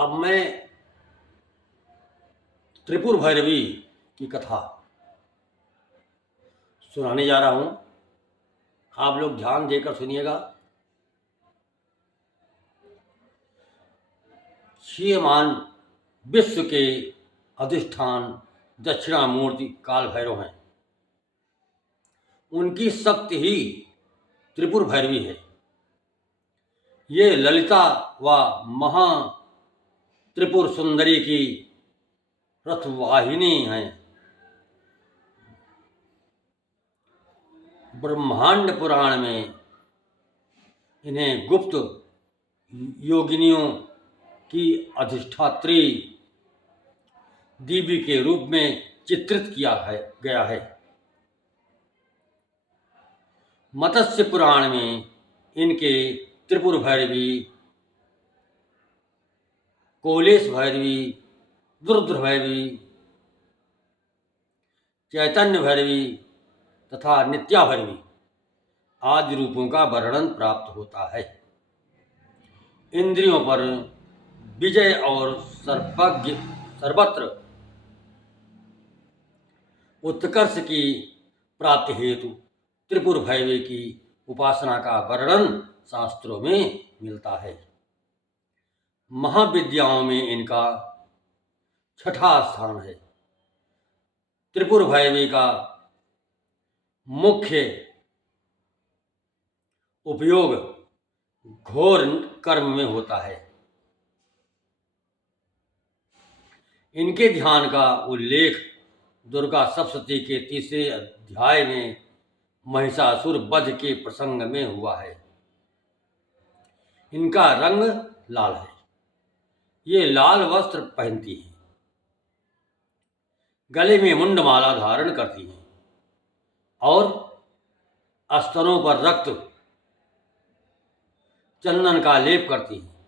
अब मैं त्रिपुर भैरवी की कथा सुनाने जा रहा हूँ। आप लोग ध्यान देकर सुनिएगा। श्रीमान विश्व के अधिष्ठान दक्षिणामूर्ति काल भैरव हैं। उनकी शक्ति ही त्रिपुर भैरवी है। ये ललिता व महा त्रिपुर सुंदरी की रथवाहिनी हैं। ब्रह्मांड पुराण में इन्हें गुप्त योगिनियों की अधिष्ठात्री देवी के रूप में चित्रित किया गया है। मत्स्य पुराण में इनके त्रिपुर भैरवी, कोलेश भैरवी, रुद्र भैरवी, चैतन्य भैरवी तथा नित्या भैरवी आदि रूपों का वर्णन प्राप्त होता है। इंद्रियों पर विजय और सर्वत्र उत्कर्ष की प्राप्ति हेतु त्रिपुर भैरवी की उपासना का वर्णन शास्त्रों में मिलता है। महाविद्याओं में इनका छठा स्थान है। त्रिपुर भैरवी का मुख्य उपयोग घोर कर्म में होता है। इनके ध्यान का उल्लेख दुर्गा सप्तशती के तीसरे अध्याय में महिषासुर वध के प्रसंग में हुआ है। इनका रंग लाल है। ये लाल वस्त्र पहनती हैं, गले में मुंडमाला धारण करती हैं और स्तनों पर रक्त चंदन का लेप करती हैं।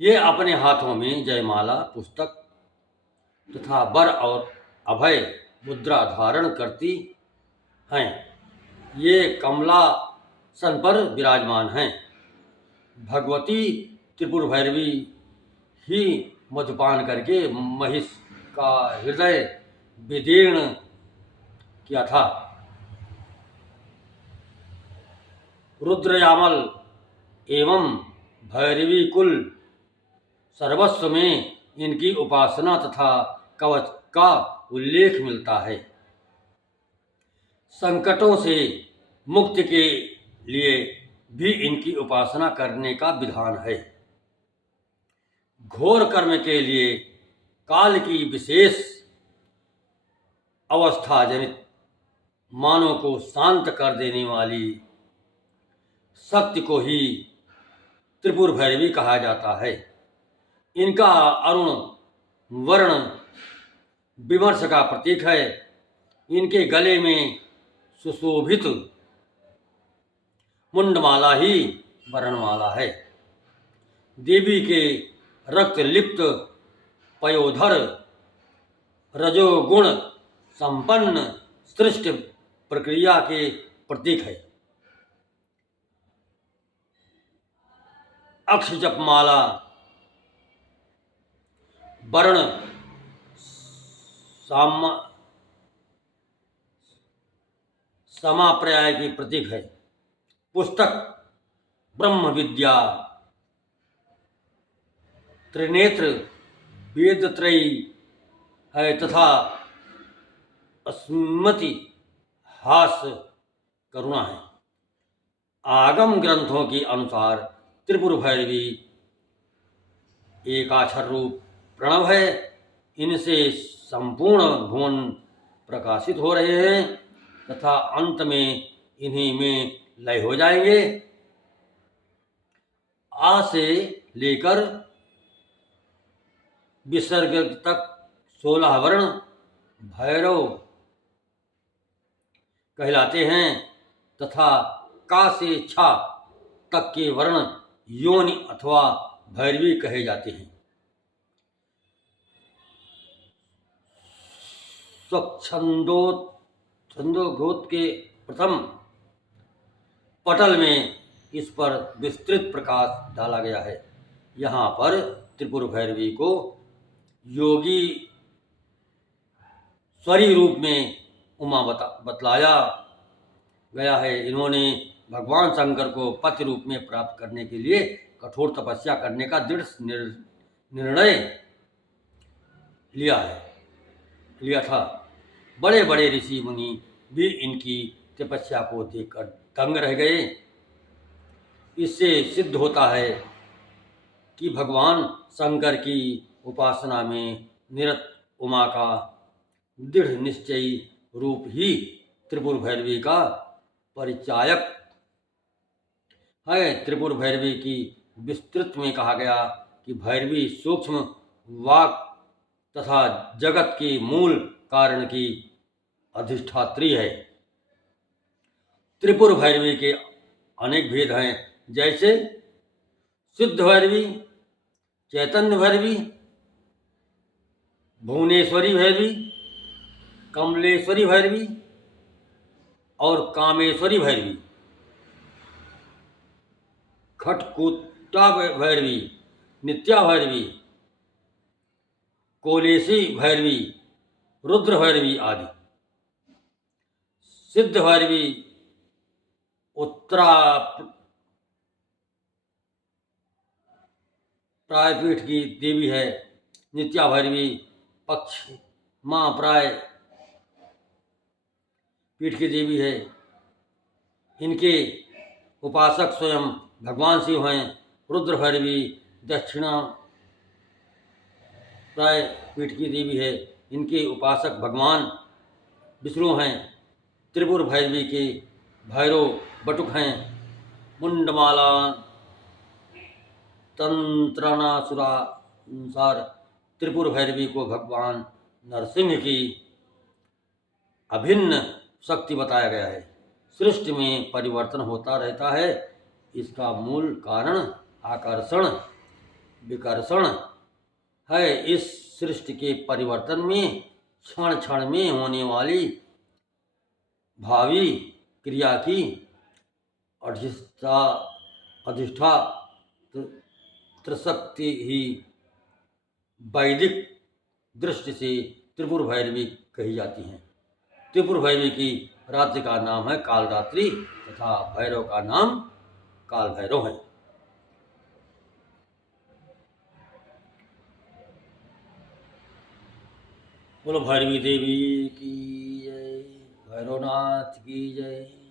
ये अपने हाथों में जयमाला, पुस्तक तथा वर और अभय मुद्रा धारण करती हैं। ये कमलासन पर विराजमान हैं। भगवती त्रिपुर भैरवी ही मधुपान करके महिष का हृदय विदीर्ण किया था। रुद्रयामल एवं भैरवी कुल सर्वस्व में इनकी उपासना तथा कवच का उल्लेख मिलता है। संकटों से मुक्ति के लिए भी इनकी उपासना करने का विधान है। घोर कर्म के लिए काल की विशेष अवस्था जनित मानव को शांत कर देने वाली शक्ति को ही त्रिपुर भैरवी कहा जाता है। इनका अरुण वर्ण विमर्श का प्रतीक है। इनके गले में सुशोभित मुंडमाला ही वर्णमाला है। देवी के रक्त लिप्त पयोधर रजोगुण संपन्न सृष्टि प्रक्रिया के प्रतीक है। अक्ष जपमाला वर्ण समाप्राय की प्रतीक है। पुस्तक ब्रह्म विद्या, त्रिनेत्र वेदत्रयी है तथा स्मृति हास्य करुणा है। आगम ग्रंथों के अनुसार त्रिपुर भैरवी एकाक्षर रूप प्रणव है। इनसे संपूर्ण भुवन प्रकाशित हो रहे हैं तथा अंत में इन्हीं में लय हो जाएंगे। आ से लेकर विसर्ग तक 16 वर्ण भैरव कहलाते हैं तथा का से छा तक के वर्ण योनि अथवा भैरवी कहे जाते हैं। छंदोघोत के प्रथम पटल में इस पर विस्तृत प्रकाश डाला गया है। यहाँ पर त्रिपुर भैरवी को योगी स्वरी रूप में उमा बतलाया गया है। इन्होंने भगवान शंकर को पति रूप में प्राप्त करने के लिए कठोर तपस्या करने का दृढ़ निर्णय लिया था। बड़े बड़े ऋषि मुनि भी इनकी तपस्या को देखकर दंग रह गए। इससे सिद्ध होता है कि भगवान शंकर की उपासना में निरत उमा का दृढ़ निश्चयी रूप ही त्रिपुर भैरवी का परिचायक है। त्रिपुर भैरवी की विस्तृत में कहा गया कि भैरवी सूक्ष्म वाक तथा जगत के मूल कारण की अधिष्ठात्री है। त्रिपुर भैरवी के अनेक भेद हैं, जैसे सिद्ध भैरवी, चैतन्य भैरवी, भुवनेश्वरी भैरवी, कमलेश्वरी भैरवी और कामेश्वरी भैरवी, खटकुटा भैरवी, नित्या भैरवी, कोलेशी भैरवी, रुद्र भैरवी आदि। सिद्ध भैरवी उत्तरा प्रायपीठ की देवी है। नित्या भैरवी पश्चिमा प्राय पीठ की देवी है। इनके उपासक स्वयं भगवान शिव हैं। रुद्र भैरवी दक्षिणा प्राय पीठ की देवी है। इनके उपासक भगवान विष्णु हैं। त्रिपुर भैरवी के भैरव बटुक हैं। मुंडमाला तंत्रानुसार त्रिपुर भैरवी को भगवान नरसिंह की अभिन्न शक्ति बताया गया है। सृष्टि में परिवर्तन होता रहता है। इसका मूल कारण आकर्षण विकर्षण है। इस सृष्टि के परिवर्तन में क्षण क्षण में होने वाली भावी क्रिया की अधिष्ठा त्रिशक्ति ही वैदिक दृष्टि से त्रिपुर भैरवी कही जाती हैं। त्रिपुर भैरवी की रात्रि का नाम है कालरात्रि तथा भैरव का नाम काल भैरव है। बोलो भैरवी देवी की जय, भैरवनाथ की जय।